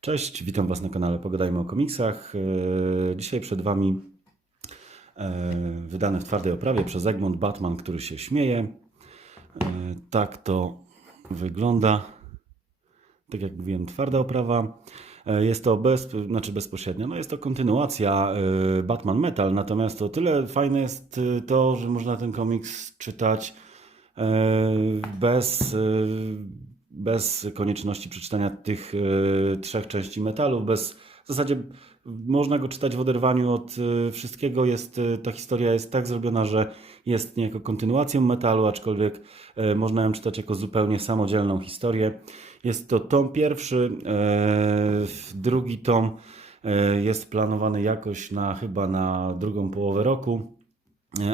Cześć, witam Was na kanale Pogadajmy o komiksach. E, Dzisiaj przed Wami e, wydane w twardej oprawie przez Egmont Batman, który się śmieje. E, Tak to wygląda. Tak jak mówiłem, twarda oprawa. Jest to bez, znaczy bezpośrednio, no jest to kontynuacja Batman Metal, natomiast o tyle fajne jest to, że można ten komiks czytać bez, bez konieczności przeczytania tych e, trzech części metalu, bez w zasadzie można go czytać w oderwaniu od e, wszystkiego. Jest, e, ta historia jest tak zrobiona, że jest niejako kontynuacją metalu, aczkolwiek można ją czytać jako zupełnie samodzielną historię. Jest to tom pierwszy, drugi tom jest planowany jakoś na chyba na drugą połowę roku,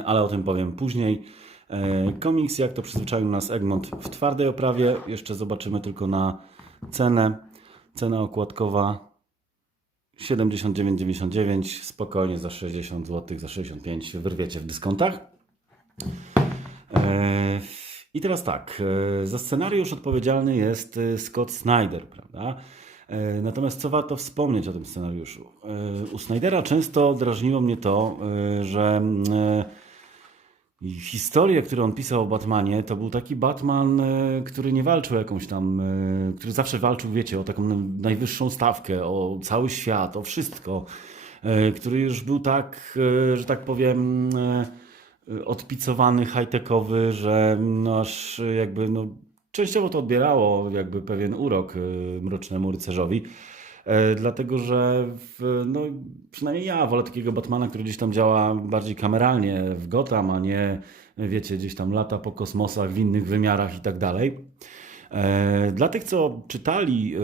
ale o tym powiem później. E, Komiks, jak to przyzwyczaił nas Egmont w twardej oprawie. Jeszcze zobaczymy tylko na cenę. Cena okładkowa 79,99. Spokojnie za 60 zł, za 65 się wyrwiecie w dyskontach. E, I teraz tak, e, za scenariusz odpowiedzialny jest Scott Snyder, prawda? Natomiast co warto wspomnieć o tym scenariuszu? U Snydera często drażniło mnie to, że e, i historię, którą on pisał o Batmanie, to był taki Batman, e, który nie walczył jakąś tam, e, który zawsze walczył, wiecie, o taką najwyższą stawkę, o cały świat, o wszystko, e, który już był tak, że tak powiem, odpicowany, high-techowy, że no aż jakby, no, częściowo to odbierało jakby pewien urok Mrocznemu Rycerzowi. E, Dlatego, że w, no, przynajmniej ja wolę takiego Batmana, który gdzieś tam działa bardziej kameralnie w Gotham, a nie, wiecie, gdzieś tam lata po kosmosach w innych wymiarach i tak dalej. E, Dla tych, co czytali,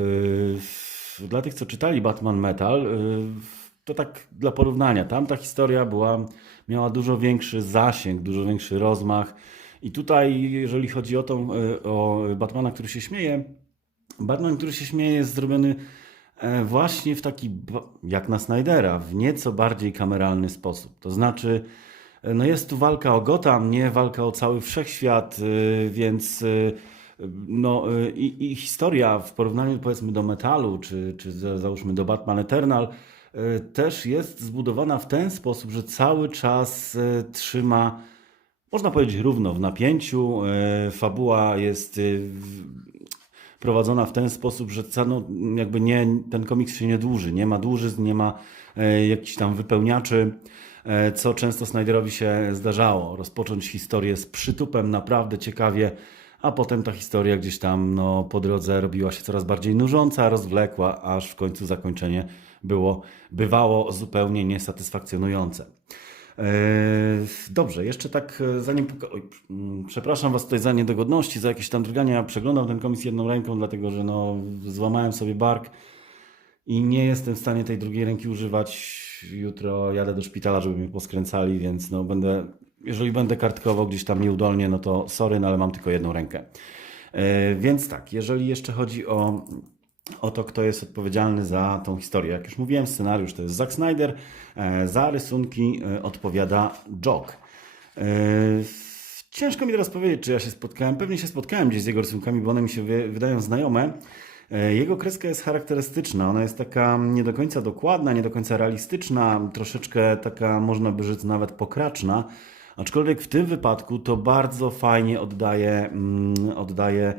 e, dla tych, co czytali Batman Metal, to tak dla porównania, tam ta historia była, miała dużo większy zasięg, dużo większy rozmach. I tutaj, jeżeli chodzi o, tą, o Batmana, który się śmieje, Batman, który się śmieje, jest zrobiony właśnie w taki, jak na Snydera, w nieco bardziej kameralny sposób. To znaczy, e, no jest tu walka o Gotham, nie walka o cały wszechświat, e, więc e, no e, i, i historia w porównaniu powiedzmy do Metalu, czy, czy za- załóżmy do Batman Eternal, e, też jest zbudowana w ten sposób, że cały czas e, trzyma można powiedzieć równo w napięciu. E, Fabuła jest e, prowadzona w ten sposób, że no, jakby nie, ten komiks się nie dłuży, nie ma dłużyzn, nie ma e, jakichś tam wypełniaczy, e, co często Snyderowi się zdarzało. Rozpocząć historię z przytupem naprawdę ciekawie, a potem ta historia gdzieś tam no, po drodze robiła się coraz bardziej nużąca, rozwlekła, aż w końcu zakończenie było, bywało zupełnie niesatysfakcjonujące. Eee, Dobrze, jeszcze tak e, zanim. Oj, mm, przepraszam Was tutaj za niedogodności, za jakieś tam drgania. Przeglądam ten komiks jedną ręką, dlatego że no, złamałem sobie bark i nie jestem w stanie tej drugiej ręki używać. Jutro jadę do szpitala, żeby mnie poskręcali, więc no będę. Jeżeli będę kartkował gdzieś tam nieudolnie, no to sorry, no ale mam tylko jedną rękę. E, Więc tak, jeżeli jeszcze chodzi o o to, kto jest odpowiedzialny za tą historię. Jak już mówiłem, scenariusz to jest Zack Snyder, e, za rysunki e, odpowiada Jock. E, Ciężko mi teraz powiedzieć, czy ja się spotkałem. Pewnie się spotkałem gdzieś z jego rysunkami, bo one mi się wy- wydają znajome. Jego kreska jest charakterystyczna. Ona jest taka nie do końca dokładna, nie do końca realistyczna, troszeczkę taka, można by rzec, nawet pokraczna. Aczkolwiek w tym wypadku to bardzo fajnie oddaje, mm, oddaje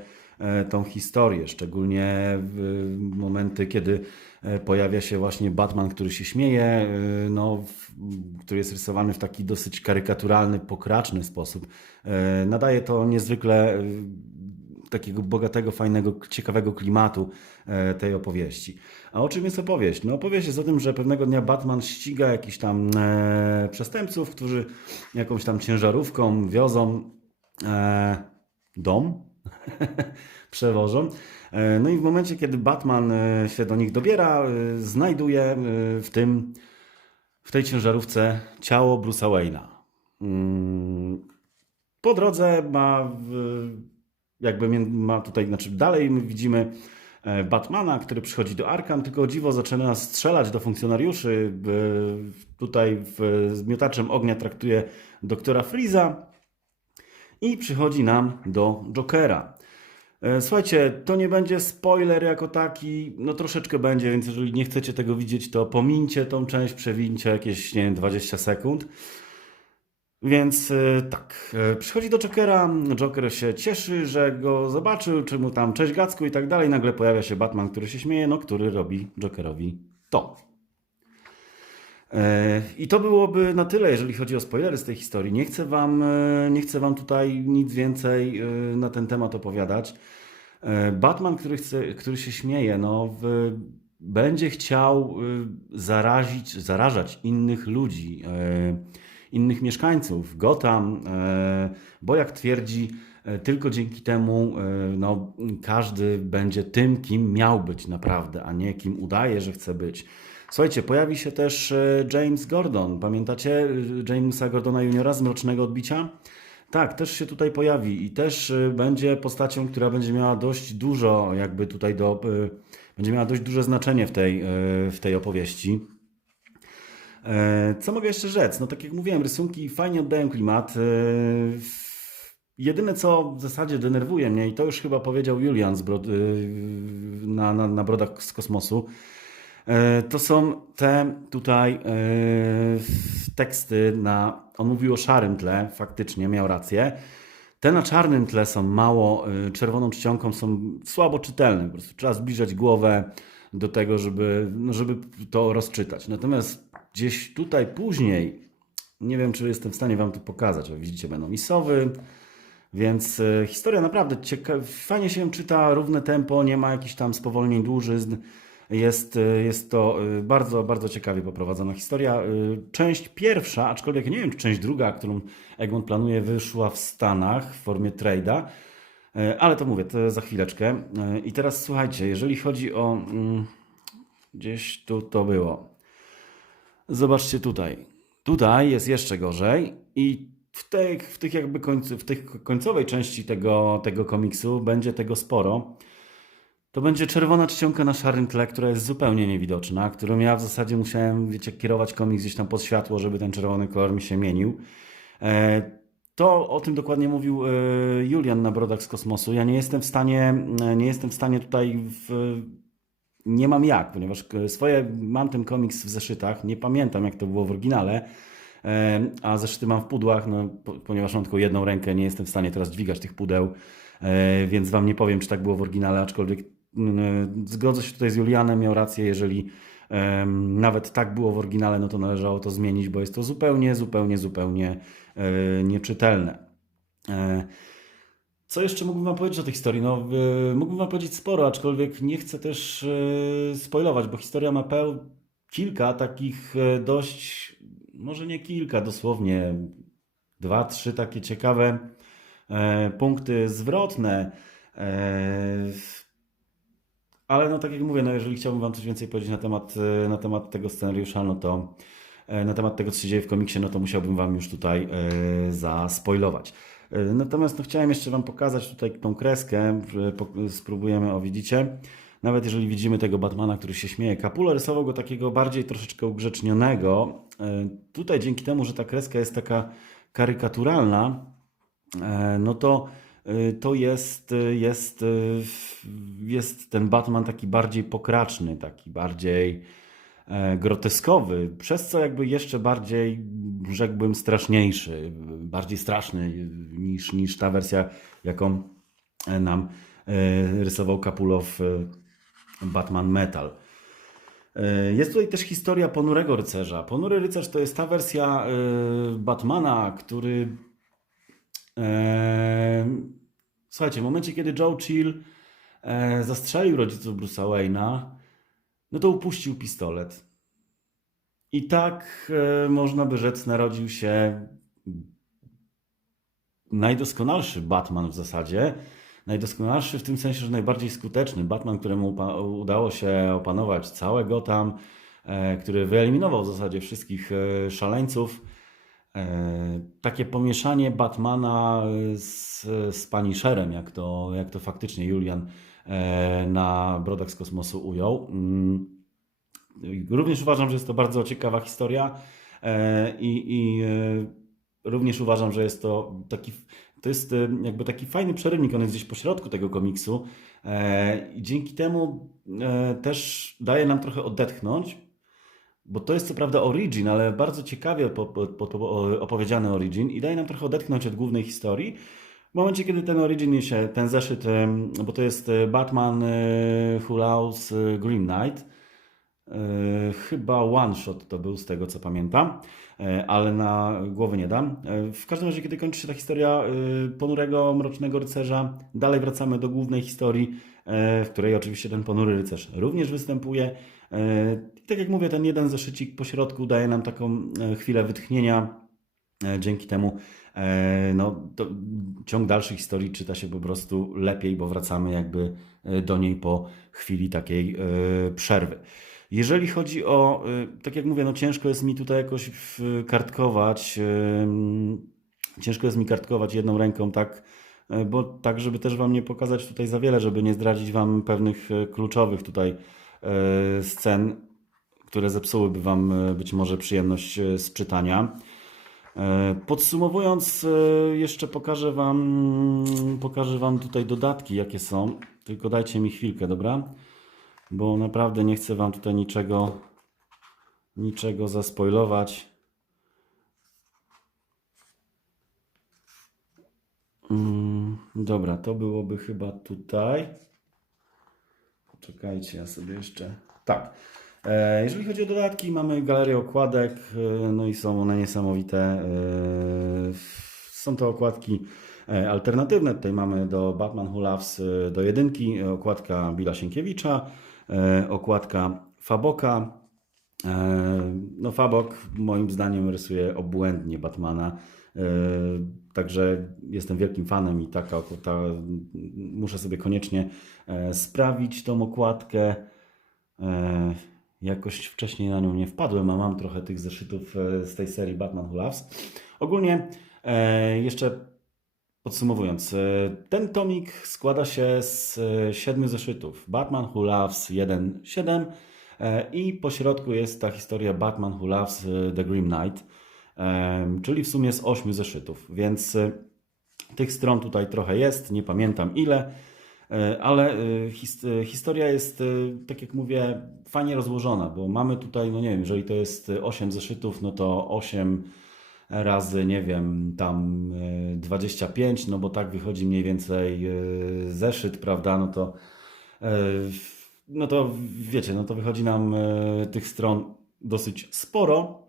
tą historię, szczególnie w momenty, kiedy e, pojawia się właśnie Batman, który się śmieje, e, no, który jest rysowany w taki dosyć karykaturalny, pokraczny sposób. E, Nadaje to niezwykle e, takiego bogatego, fajnego, ciekawego klimatu e, tej opowieści. A o czym jest opowieść? No opowieść jest o tym, że pewnego dnia Batman ściga jakichś tam e, przestępców, którzy jakąś tam ciężarówką wiozą e, dom, przewożą. E, No i w momencie, kiedy Batman e, się do nich dobiera, e, znajduje w tym, w tej ciężarówce ciało Bruce'a Wayne'a. Mm, Po drodze ma, jakby ma tutaj, znaczy dalej my widzimy Batmana, który przychodzi do Arkham, tylko o dziwo zaczyna strzelać do funkcjonariuszy. Tutaj z miotaczem ognia traktuje doktora Freeza i przychodzi nam do Jokera. E, Słuchajcie, to nie będzie spoiler jako taki, no troszeczkę będzie, więc jeżeli nie chcecie tego widzieć, to pomincie tą część, przewincie jakieś, nie wiem, 20 sekund. Więc e, tak, e, przychodzi do Jokera, Joker się cieszy, że go zobaczył, czy mu tam cześć Gacku i tak dalej, nagle pojawia się Batman, który się śmieje, no który robi Jokerowi to. E, I to byłoby na tyle, jeżeli chodzi o spoilery z tej historii. Nie chcę wam, e, nie chcę wam tutaj nic więcej e, na ten temat opowiadać. Batman, który, chce, który się śmieje, no, w, będzie chciał zarazić, zarażać innych ludzi, innych mieszkańców Gotham, bo jak twierdzi, tylko dzięki temu e, no, każdy będzie tym, kim miał być naprawdę, a nie kim udaje, że chce być. Słuchajcie, pojawi się też e, James Gordon. Pamiętacie e, Jamesa Gordona Juniora z Mrocznego Odbicia? Tak, też się tutaj pojawi i też e, będzie postacią, która będzie miała dość dużo, jakby tutaj do, e, będzie miała dość duże znaczenie w tej, e, w tej opowieści. E, Co mogę jeszcze rzec? No tak jak mówiłem, rysunki fajnie oddają klimat. Jedyne co w zasadzie denerwuje mnie, i to już chyba powiedział Julian brod, e, na, na, na Brodach z Kosmosu, e, to są te tutaj e, teksty na. On mówił o szarym tle, faktycznie miał rację. Te na czarnym tle są mało, e, czerwoną czcionką są słabo czytelne. Po prostu trzeba zbliżać głowę do tego, żeby, no żeby to rozczytać. Natomiast gdzieś tutaj później, nie wiem czy jestem w stanie Wam to pokazać, o, widzicie, będą i sowy, więc e, historia naprawdę cieka- fajnie się czyta, równe tempo, nie ma jakichś tam spowolnień, dłużyzn. Jest, e, jest to e, bardzo, bardzo ciekawie poprowadzona historia. Część pierwsza, aczkolwiek nie wiem, czy część druga, którą Egmont planuje, wyszła w Stanach w formie trade'a, ale to mówię, to za chwileczkę. I teraz słuchajcie, jeżeli chodzi o. mm, Gdzieś tu to było. Zobaczcie tutaj. Tutaj jest jeszcze gorzej i w tych, w tych jakby końcu, w końcowej części tego, tego komiksu będzie tego sporo. To będzie czerwona czcionka na szarym tle, która jest zupełnie niewidoczna, którą ja w zasadzie musiałem, wiecie, kierować komiks gdzieś tam pod światło, żeby ten czerwony kolor mi się mienił. E, To o tym dokładnie mówił e, Julian na Brodach z Kosmosu. Ja nie jestem w stanie, e, nie jestem w stanie tutaj w, nie mam jak, ponieważ swoje, mam ten komiks w zeszytach, nie pamiętam jak to było w oryginale, a zeszyty mam w pudłach, no, po, ponieważ mam tylko jedną rękę, nie jestem w stanie teraz dźwigać tych pudeł, e, więc wam nie powiem, czy tak było w oryginale, aczkolwiek zgodzę się tutaj z Julianem, miał rację, jeżeli nawet tak było w oryginale, no to należało to zmienić, bo jest to zupełnie, zupełnie, zupełnie e, nieczytelne. E, co jeszcze mógłbym Wam powiedzieć o tej historii? No, mógłbym Wam powiedzieć sporo, aczkolwiek nie chcę też spoilować, bo historia ma peł kilka takich dość, może nie kilka, dosłownie dwa, trzy takie ciekawe e, punkty zwrotne. E, ale no tak jak mówię, no jeżeli chciałbym Wam coś więcej powiedzieć na temat, e, na temat tego scenariusza, no to na temat tego, co się dzieje w komiksie, no to musiałbym Wam już tutaj zaspoilować. Natomiast no, chciałem jeszcze Wam pokazać tutaj tą kreskę, spróbujemy, o widzicie, nawet jeżeli widzimy tego Batmana, który się śmieje, Capullo rysował go takiego bardziej troszeczkę ugrzecznionego. E, Tutaj dzięki temu, że ta kreska jest taka karykaturalna, e, no to e, to jest, jest, jest ten Batman taki bardziej pokraczny, taki bardziej groteskowy, przez co jakby jeszcze bardziej, rzekłbym, straszniejszy, bardziej straszny niż, niż ta wersja, jaką nam rysował Capullo w e, Batman Metal. E, Jest tutaj też historia Ponurego Rycerza. Ponury Rycerz to jest ta wersja e, Batmana, który e, słuchajcie, w momencie kiedy Joe Chill zastrzelił rodziców Bruce'a Wayne'a, no to upuścił pistolet. I tak można by rzec, narodził się najdoskonalszy Batman w zasadzie. Najdoskonalszy w tym sensie, że najbardziej skuteczny Batman, któremu udało się opanować całe Gotham, e, który wyeliminował w zasadzie wszystkich e, szaleńców. E, takie pomieszanie Batmana z, z Punisherem, jak to, jak to faktycznie Julian na Brodach z Kosmosu ujął. Mm. Również uważam, że jest to bardzo ciekawa historia i, i również uważam, że jest to taki to jest e, jakby taki fajny przerywnik, on jest gdzieś po środku tego komiksu e, i dzięki temu e, też daje nam trochę odetchnąć, bo to jest co prawda origin, ale bardzo ciekawie po, po, po, po- opowiedziany origin i daje nam trochę odetchnąć od głównej historii. W momencie, kiedy ten origin się, ten zeszyt, bo to jest Batman e, Who Loves e, Green Knight, chyba one shot to był z tego co pamiętam, ale na głowy nie dam. E, W każdym razie, kiedy kończy się ta historia e, ponurego, mrocznego rycerza, dalej wracamy do głównej historii, e, w której oczywiście ten ponury rycerz również występuje. E, I tak jak mówię, ten jeden zeszycik po środku daje nam taką e, chwilę wytchnienia. E, Dzięki temu e, no, to ciąg dalszych historii czyta się po prostu lepiej, bo wracamy jakby e, do niej po chwili takiej e, przerwy. Jeżeli chodzi o, e, tak jak mówię, no ciężko jest mi tutaj jakoś kartkować, ciężko jest mi kartkować jedną ręką tak, e, bo tak, żeby też Wam nie pokazać tutaj za wiele, żeby nie zdradzić Wam pewnych e, kluczowych tutaj scen, które zepsułyby Wam być może przyjemność z czytania. Podsumowując, jeszcze pokażę wam, pokażę wam tutaj dodatki, jakie są. Tylko dajcie mi chwilkę, dobra? Bo naprawdę nie chcę wam tutaj niczego, niczego zaspoilować. Mm, Dobra, to byłoby chyba tutaj. Poczekajcie, ja sobie jeszcze. Tak. E, Jeżeli chodzi o dodatki, mamy galerię okładek, e, no i są one niesamowite. E, Są to okładki alternatywne. Tutaj mamy do Batman Who Loves do jedynki, okładka Billa Sienkiewicza, okładka Faboka. E, No Fabok moim zdaniem rysuje obłędnie Batmana. E, Także jestem wielkim fanem i taka, ta, muszę sobie koniecznie e, sprawić tą okładkę. E, Jakoś wcześniej na nią nie wpadłem, a mam trochę tych zeszytów e, z tej serii Batman Who Loves. Ogólnie e, jeszcze podsumowując, e, ten tomik składa się z e, siedmiu zeszytów. Batman Who Loves 1.7 e, i po środku jest ta historia Batman Who Loves The Grim Knight, czyli w sumie z ośmiu zeszytów, więc tych stron tutaj trochę jest, nie pamiętam ile, ale his, historia jest, tak jak mówię, fajnie rozłożona, bo mamy tutaj, no nie wiem, jeżeli to jest 8 zeszytów, no to 8 razy, nie wiem, tam e, 25, no bo tak wychodzi mniej więcej e, zeszyt, prawda, no to e, no to wiecie, no to wychodzi nam e, tych stron dosyć sporo,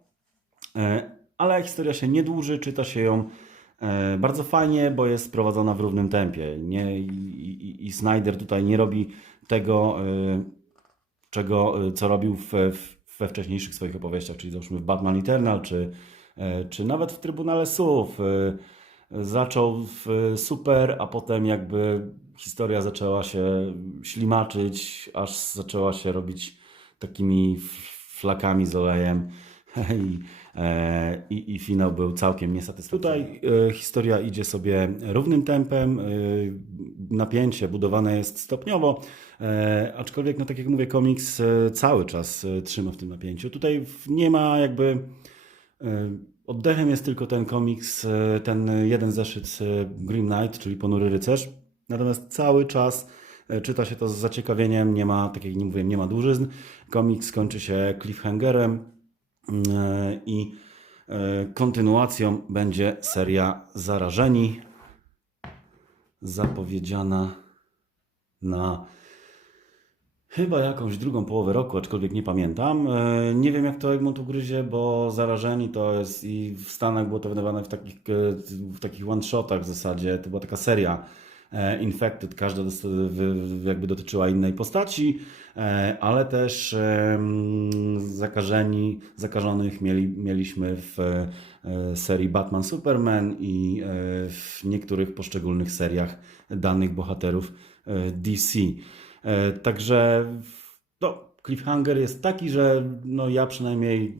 E, ale historia się nie dłuży, czyta się ją e, bardzo fajnie, bo jest prowadzona w równym tempie. Nie, i, i, I Snyder tutaj nie robi tego, e, czego, e, co robił w, w, we wcześniejszych swoich opowieściach, czyli załóżmy w Batman Eternal, czy, e, czy nawet w Trybunale Słów. E, Zaczął w super, a potem jakby historia zaczęła się ślimaczyć, aż zaczęła się robić takimi flakami z olejem. I, e, i, i finał był całkiem niesatysfakcjonujący. Tutaj e, historia idzie sobie równym tempem, e, napięcie budowane jest stopniowo, e, aczkolwiek, no tak jak mówię, komiks e, cały czas e, trzyma w tym napięciu. Tutaj nie ma jakby... e, Oddechem jest tylko ten komiks, e, ten jeden zeszyt Grim Knight, czyli Ponury Rycerz. Natomiast cały czas e, czyta się to z zaciekawieniem, nie ma, tak jak nie mówiłem, nie ma dłużyzn. Komiks kończy się cliffhangerem i kontynuacją będzie seria Zarażeni, zapowiedziana na chyba jakąś drugą połowę roku, aczkolwiek nie pamiętam. E, Nie wiem jak to Egmont ugryzie, bo Zarażeni to jest i w Stanach było to wydawane w takich, e, w takich one-shotach w zasadzie. To była taka seria e, Infected, każda jakby dotyczyła innej postaci, ale też zakażeni, zakażonych mieli, mieliśmy w serii Batman Superman i w niektórych poszczególnych seriach danych bohaterów DC. E, Także no, cliffhanger jest taki, że no, ja przynajmniej,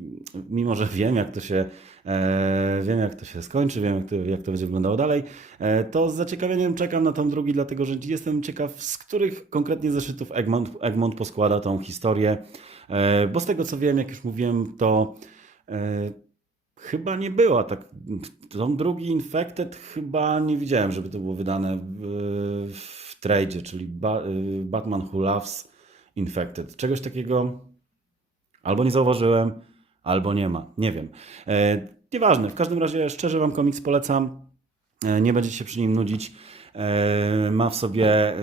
mimo że wiem jak to się e, wiem jak to się skończy, wiem jak to, jak to będzie wyglądało dalej, e, to z zaciekawieniem czekam na tą drugi, dlatego że jestem ciekaw, z których konkretnie zeszytów Egmont, Egmont poskłada tą historię, e, bo z tego co wiem, jak już mówiłem, to e, chyba nie była tak. Tą drugi Infected chyba nie widziałem, żeby to było wydane w tradzie, czyli ba, y, Batman Who Loves Infected. Czegoś takiego albo nie zauważyłem, albo nie ma. Nie wiem. E, nieważne. W każdym razie szczerze Wam komiks polecam. E, nie będziecie się przy nim nudzić. E, ma w sobie e,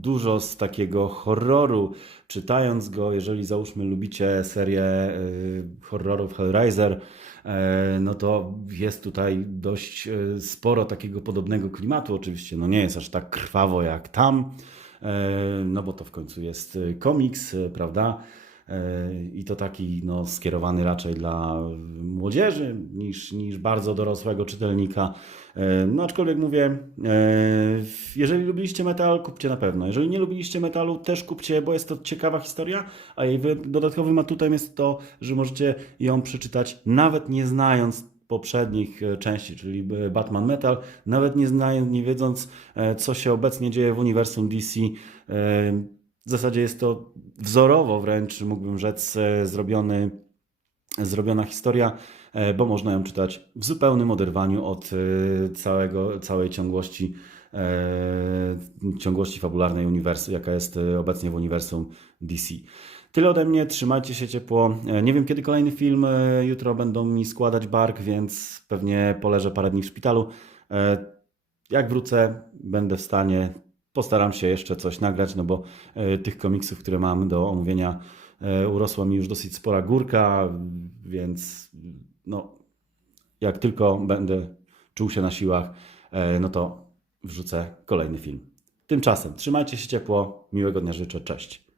dużo z takiego horroru. Czytając go, jeżeli załóżmy lubicie serię e, horrorów Hellraiser, e, no to jest tutaj dość e, sporo takiego podobnego klimatu. Oczywiście no nie jest aż tak krwawo jak tam, e, no bo to w końcu jest komiks, prawda? E, I to taki no, skierowany raczej dla młodzieży niż, niż bardzo dorosłego czytelnika. E, No aczkolwiek mówię, e, jeżeli lubiliście metal, kupcie na pewno. Jeżeli nie lubiliście metalu, też kupcie, bo jest to ciekawa historia, a jej wy- dodatkowym atutem jest to, że możecie ją przeczytać nawet nie znając poprzednich części, czyli Batman Metal, nawet nie znając, nie wiedząc, co się obecnie dzieje w uniwersum DC. E, W zasadzie jest to wzorowo wręcz, mógłbym rzec, e, zrobiony, zrobiona historia, e, bo można ją czytać w zupełnym oderwaniu od e, całego, całej ciągłości, e, ciągłości fabularnej uniwersum, jaka jest e, obecnie w uniwersum DC. Tyle ode mnie, trzymajcie się ciepło. E, Nie wiem kiedy kolejny film, e, jutro będą mi składać bark, więc pewnie poleżę parę dni w szpitalu. E, Jak wrócę, będę w stanie, postaram się jeszcze coś nagrać, no bo e, tych komiksów, które mam do omówienia, e, urosła mi już dosyć spora górka, więc no, jak tylko będę czuł się na siłach, e, no to wrzucę kolejny film. Tymczasem trzymajcie się ciepło, miłego dnia życzę, cześć.